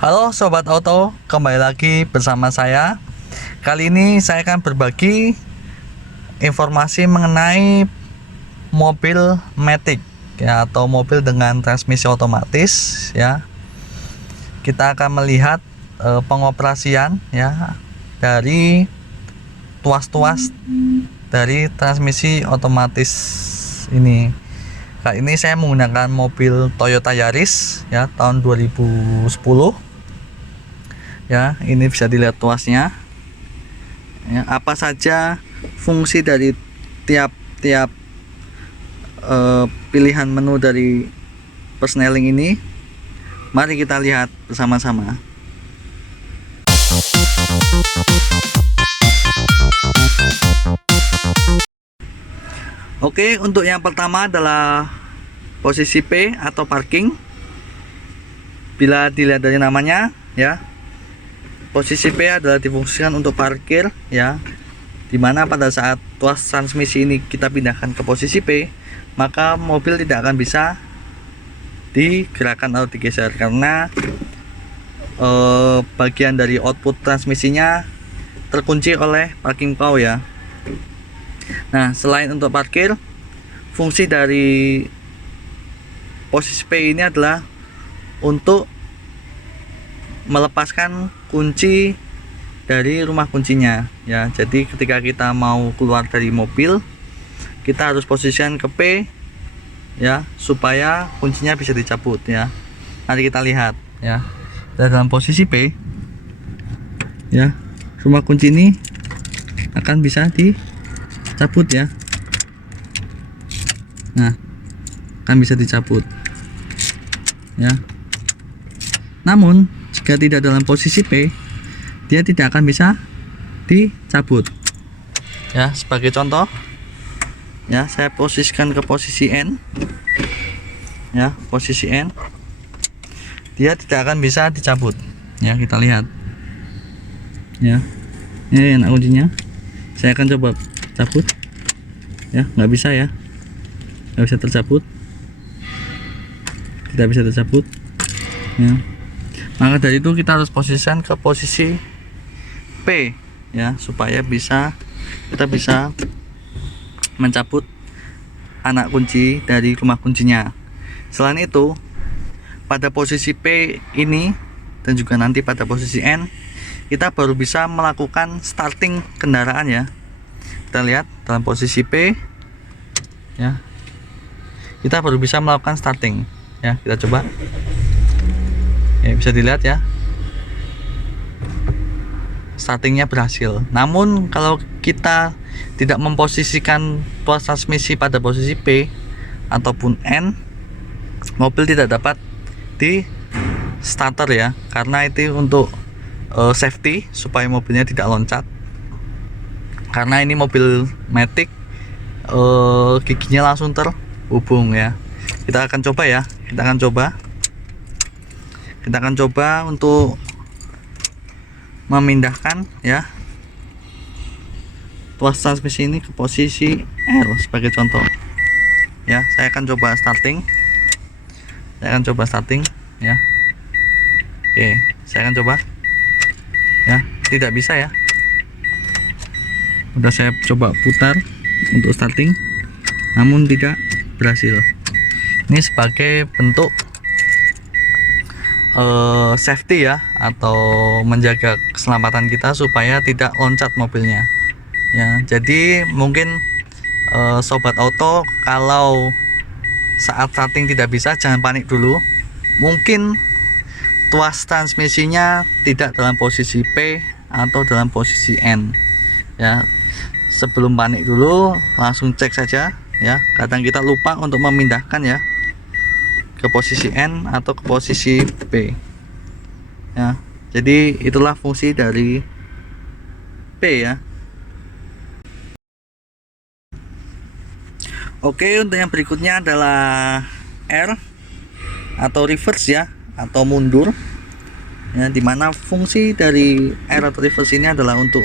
Halo Sobat Auto, kembali lagi bersama saya. Kali ini saya akan berbagi informasi mengenai mobil Matic ya, atau mobil dengan transmisi otomatis ya. Kita akan melihat pengoperasian ya dari tuas-tuas dari transmisi otomatis ini. Kali ini saya menggunakan mobil Toyota Yaris ya tahun 2010. Ya, ini bisa dilihat tuasnya. Ya, apa saja fungsi dari tiap-tiap pilihan menu dari persneling ini? Mari kita lihat bersama-sama. Oke, untuk yang pertama adalah posisi P atau parking. Bila dilihat dari namanya, ya. Posisi P adalah difungsikan untuk parkir ya, dimana pada saat tuas transmisi ini kita pindahkan ke posisi P, maka mobil tidak akan bisa digerakkan atau digeser karena bagian dari output transmisinya terkunci oleh parking PAU ya. Nah, selain untuk parkir, fungsi dari posisi P ini adalah untuk melepaskan kunci dari rumah kuncinya ya. Jadi ketika kita mau keluar dari mobil, kita harus posisikan ke P ya, supaya kuncinya bisa dicabut ya. Mari kita lihat ya. Dalam posisi P ya, rumah kunci ini akan bisa dicabut ya. Nah, akan bisa dicabut ya. Namun jika tidak dalam posisi P, dia tidak akan bisa dicabut ya. Sebagai contoh ya, saya posisikan ke posisi N ya, posisi N, dia tidak akan bisa dicabut ya. Kita lihat ya, ini enak kuncinya. Saya akan coba cabut ya, nggak bisa ya, nggak bisa tercabut, tidak bisa tercabut ya. Maka dari itu kita harus posisikan ke posisi P ya, supaya kita bisa mencabut anak kunci dari rumah kuncinya. Selain itu, pada posisi P ini dan juga nanti pada posisi N, kita baru bisa melakukan starting kendaraan ya. Kita lihat dalam posisi P ya, kita baru bisa melakukan starting ya. Kita coba ya, bisa dilihat ya, startingnya berhasil. Namun kalau kita tidak memposisikan tuas transmisi pada posisi P ataupun N, mobil tidak dapat di starter ya, karena itu untuk safety supaya mobilnya tidak loncat. Karena ini mobil Matic, giginya langsung terhubung ya. Kita akan coba ya, kita akan coba untuk memindahkan ya tuas transmisi ini ke posisi R sebagai contoh ya. Saya akan coba starting ya. Oke, saya akan coba ya, tidak bisa ya. Udah saya coba putar untuk starting, namun tidak berhasil. Ini sebagai bentuk safety ya, atau menjaga keselamatan kita supaya tidak loncat mobilnya ya. Jadi mungkin Sobat Auto, kalau saat starting tidak bisa, jangan panik dulu. Mungkin tuas transmisinya tidak dalam posisi P atau dalam posisi N ya. Sebelum panik dulu, langsung cek saja ya. Kadang kita lupa untuk memindahkan ya ke posisi N atau ke posisi P ya. Jadi itulah fungsi dari P ya. Oke, untuk yang berikutnya adalah R atau reverse ya, atau mundur ya, dimana fungsi dari R atau reverse ini adalah untuk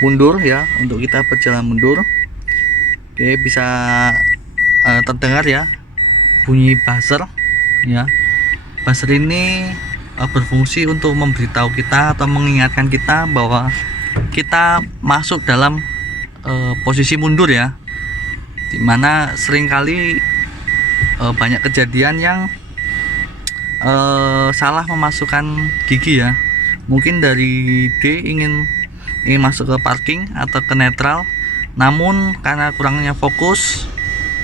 mundur ya, untuk kita berjalan mundur. Oke, bisa terdengar ya bunyi buzzer ya. Buzzer ini berfungsi untuk memberitahu kita atau mengingatkan kita bahwa kita masuk dalam posisi mundur ya, dimana seringkali banyak kejadian yang salah memasukkan gigi ya. Mungkin dari D ingin masuk ke parking atau ke netral, namun karena kurangnya fokus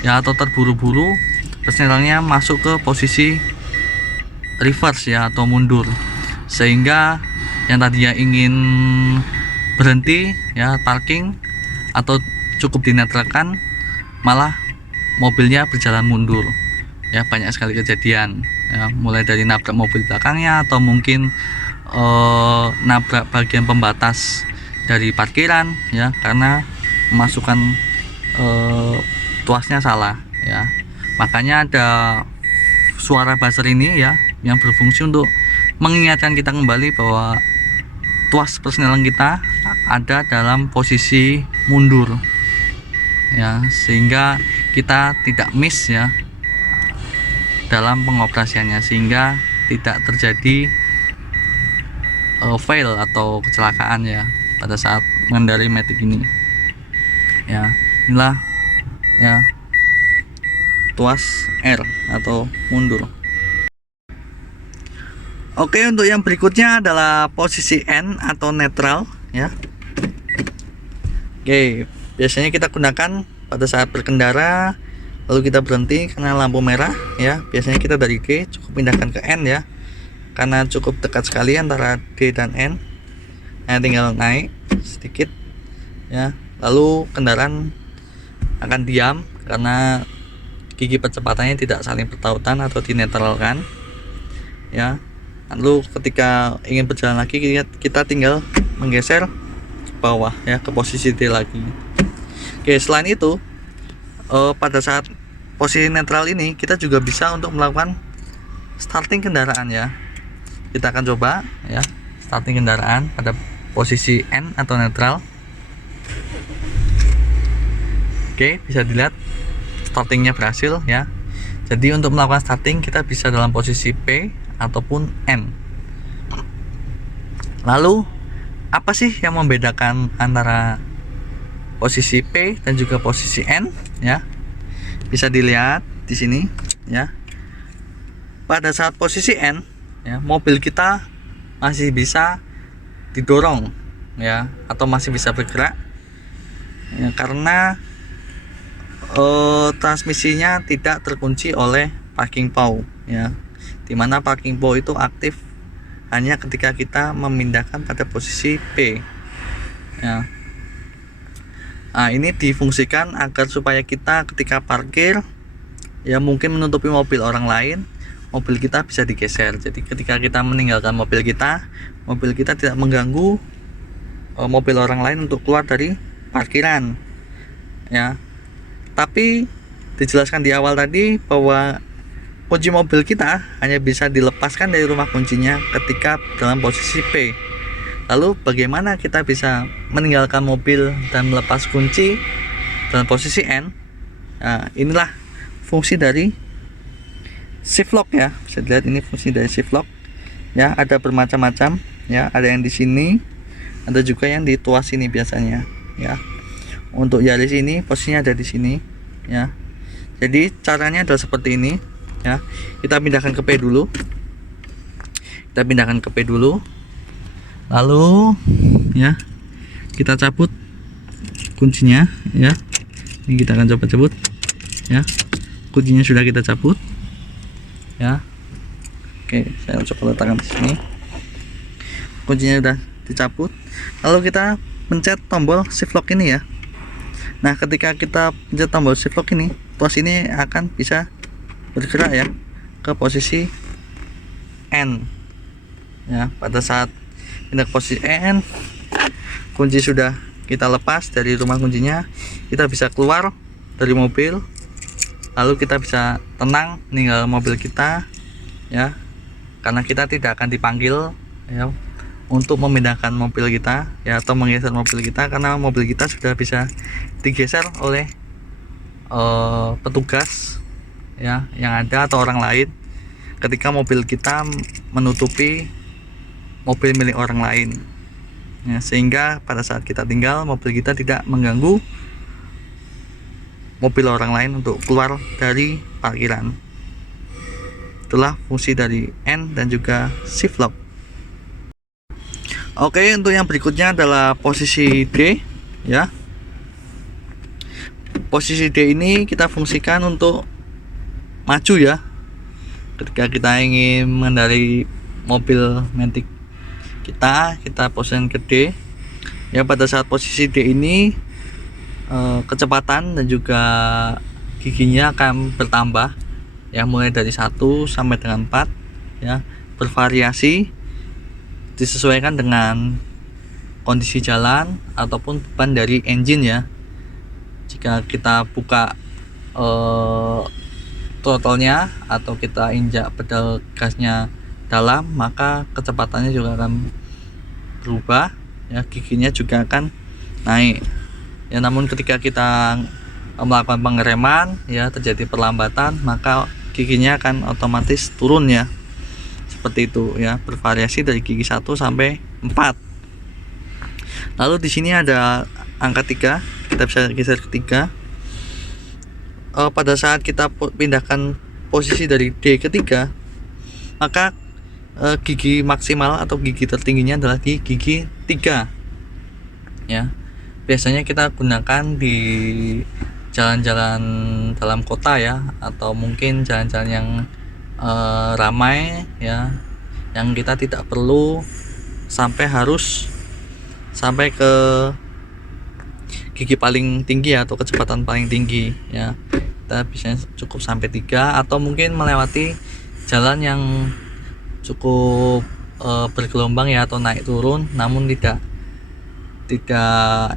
ya atau terburu-buru, personelnya masuk ke posisi reverse ya atau mundur, sehingga yang tadinya ingin berhenti ya parking atau cukup dinetralkan, malah mobilnya berjalan mundur ya. Banyak sekali kejadian ya, mulai dari nabrak mobil belakangnya atau mungkin nabrak bagian pembatas dari parkiran ya, karena memasukkan tuasnya salah ya. Makanya ada suara buzzer ini ya, yang berfungsi untuk mengingatkan kita kembali bahwa tuas persneling kita ada dalam posisi mundur ya, sehingga kita tidak miss ya dalam pengoperasiannya, sehingga tidak terjadi fail atau kecelakaan ya pada saat mengendarai Matic ini ya. Inilah ya tuas R atau mundur. Oke, untuk yang berikutnya adalah posisi N atau netral ya. Oke, biasanya kita gunakan pada saat berkendara lalu kita berhenti karena lampu merah ya. Biasanya kita dari D cukup pindahkan ke N ya, karena cukup dekat sekali antara D dan N. Nah, tinggal naik sedikit ya, lalu kendaraan akan diam karena gigi percepatannya tidak saling bertautan atau dinetralkan ya. Lalu ketika ingin berjalan lagi, kita tinggal menggeser ke bawah ya, ke posisi D lagi. Oke, selain itu pada saat posisi netral ini kita juga bisa untuk melakukan starting kendaraan ya. Kita akan coba ya starting kendaraan pada posisi N atau netral. Oke, bisa dilihat startingnya berhasil ya. Jadi untuk melakukan starting kita bisa dalam posisi P ataupun N. Lalu apa sih yang membedakan antara posisi P dan juga posisi N ya? Bisa dilihat di sini ya. Pada saat posisi N ya, mobil kita masih bisa didorong ya, atau masih bisa bergerak ya, karena transmisinya tidak terkunci oleh parking PAW ya, dimana parking PAW itu aktif hanya ketika kita memindahkan pada posisi P ya. Nah, ini difungsikan agar supaya kita ketika parkir ya, mungkin menutupi mobil orang lain, mobil kita bisa digeser. Jadi ketika kita meninggalkan mobil kita tidak mengganggu mobil orang lain untuk keluar dari parkiran ya. Tapi dijelaskan di awal tadi bahwa kunci mobil kita hanya bisa dilepaskan dari rumah kuncinya ketika dalam posisi P. Lalu bagaimana kita bisa meninggalkan mobil dan melepas kunci dalam posisi N? Nah, inilah fungsi dari shift lock ya. Bisa dilihat ini fungsi dari shift lock ya, ada bermacam-macam ya, ada yang di sini, ada juga yang di tuas sini biasanya ya. Untuk Yaris ini posisinya ada di sini ya. Jadi caranya adalah seperti ini ya. Kita pindahkan ke P dulu. Lalu ya kita cabut kuncinya ya. Ini kita akan coba cabut ya. Kuncinya sudah kita cabut ya. Oke, saya coba letakkan di sini. Kuncinya sudah dicabut. Lalu kita pencet tombol shift lock ini ya. Nah, ketika kita pencet tombol shift lock ini, tuas ini akan bisa bergerak ya ke posisi N ya. Pada saat pindah ke posisi N, kunci sudah kita lepas dari rumah kuncinya, kita bisa keluar dari mobil, lalu kita bisa tenang meninggal mobil kita ya, karena kita tidak akan dipanggil ya untuk memindahkan mobil kita ya, atau menggeser mobil kita, karena mobil kita sudah bisa digeser oleh petugas ya yang ada atau orang lain. ketika mobil kita menutupi mobil milik orang lain ya, sehingga pada saat kita tinggal mobil kita tidak mengganggu mobil orang lain untuk keluar dari parkiran. Itulah fungsi dari N dan juga shift lock. Oke, untuk yang berikutnya adalah posisi D ya. Posisi D ini kita fungsikan untuk maju ya. Ketika kita ingin mengendarai mobil Matic kita posisikan ke D ya. Pada saat posisi D ini kecepatan dan juga giginya akan bertambah ya, mulai dari 1 sampai dengan 4 ya, bervariasi disesuaikan dengan kondisi jalan ataupun beban dari engine ya. Jika kita buka throttle-nya atau kita injak pedal gasnya dalam, maka kecepatannya juga akan berubah ya, giginya juga akan naik ya. Namun ketika kita melakukan pengereman ya, terjadi perlambatan, maka giginya akan otomatis turun ya, seperti itu ya, bervariasi dari gigi 1 sampai 4. Lalu di sini ada angka 3, kita bisa geser ke 3. Pada saat kita pindahkan posisi dari D ke 3, maka gigi maksimal atau gigi tertingginya adalah di gigi 3 ya. Biasanya kita gunakan di jalan-jalan dalam kota ya, atau mungkin jalan-jalan yang ramai ya, yang kita tidak perlu harus sampai ke gigi paling tinggi atau kecepatan paling tinggi ya. Kita bisa cukup sampai 3, atau mungkin melewati jalan yang cukup bergelombang ya, atau naik turun, namun tidak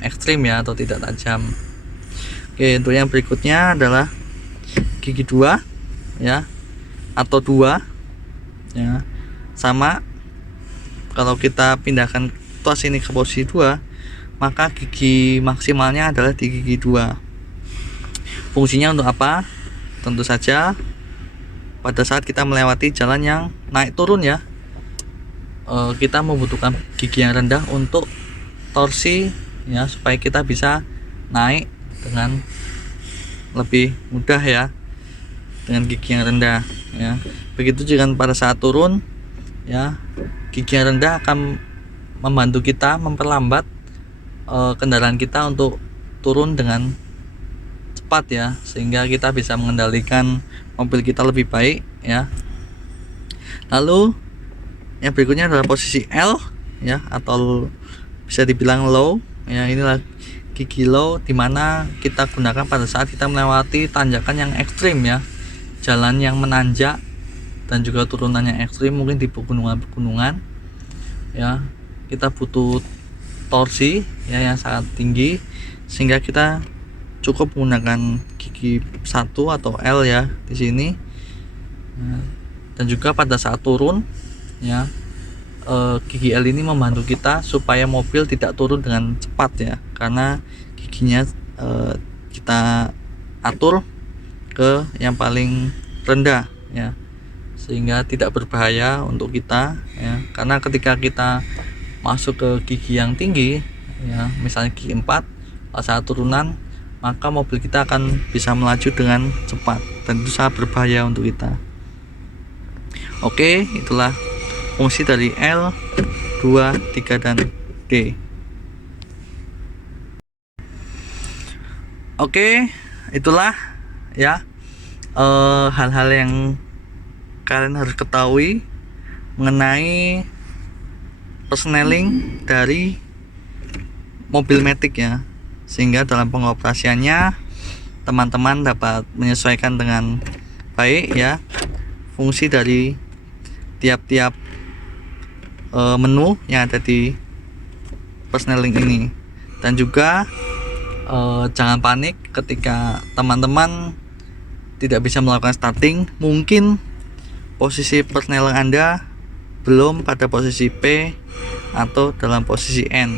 ekstrim ya, atau tidak tajam. Oke, untuk yang berikutnya adalah gigi 2 ya, atau 2 ya. Sama, kalau kita pindahkan tuas ini ke posisi 2, maka gigi maksimalnya adalah di gigi 2. Fungsinya untuk apa? Tentu saja pada saat kita melewati jalan yang naik turun ya, kita membutuhkan gigi yang rendah untuk torsi ya, supaya kita bisa naik dengan lebih mudah ya, dengan gigi yang rendah ya. Begitu juga pada saat turun ya, gigi yang rendah akan membantu kita memperlambat kendaraan kita untuk turun dengan cepat ya, sehingga kita bisa mengendalikan mobil kita lebih baik ya. Lalu yang berikutnya adalah posisi L ya, atau bisa dibilang low ya. Inilah gigi low, dimana kita gunakan pada saat kita melewati tanjakan yang ekstrim ya, jalan yang menanjak dan juga turunan yang ekstrim, mungkin di pegunungan ya. Kita butuh torsi ya yang sangat tinggi, sehingga kita cukup menggunakan gigi 1 atau L ya di sini. Dan juga pada saat turun ya, gigi L ini membantu kita supaya mobil tidak turun dengan cepat ya, karena giginya kita atur ke yang paling rendah ya, sehingga tidak berbahaya untuk kita ya. Karena ketika kita masuk ke gigi yang tinggi ya, misalnya gigi 4, pada saat turunan, maka mobil kita akan bisa melaju dengan cepat dan itu sangat berbahaya untuk kita. Oke, itulah fungsi dari L, 2, 3 dan D. Oke, itulah ya hal-hal yang kalian harus ketahui mengenai persneling dari mobil Matic ya, sehingga dalam pengoperasiannya teman-teman dapat menyesuaikan dengan baik ya fungsi dari tiap-tiap menu yang ada di persneling ini. Dan juga jangan panik ketika teman-teman tidak bisa melakukan starting. Mungkin posisi persneling Anda belum pada posisi P atau dalam posisi N,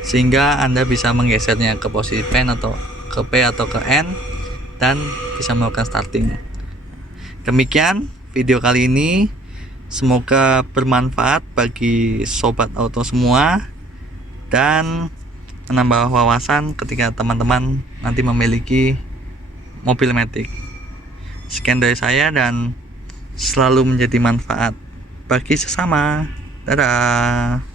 sehingga Anda bisa menggesernya ke posisi P atau ke N dan bisa melakukan starting. Demikian video kali ini, semoga bermanfaat bagi sobat auto semua dan menambah wawasan ketika teman-teman nanti memiliki mobil matic. Sekian dari saya dan selalu menjadi manfaat bagi sesama. Dadah.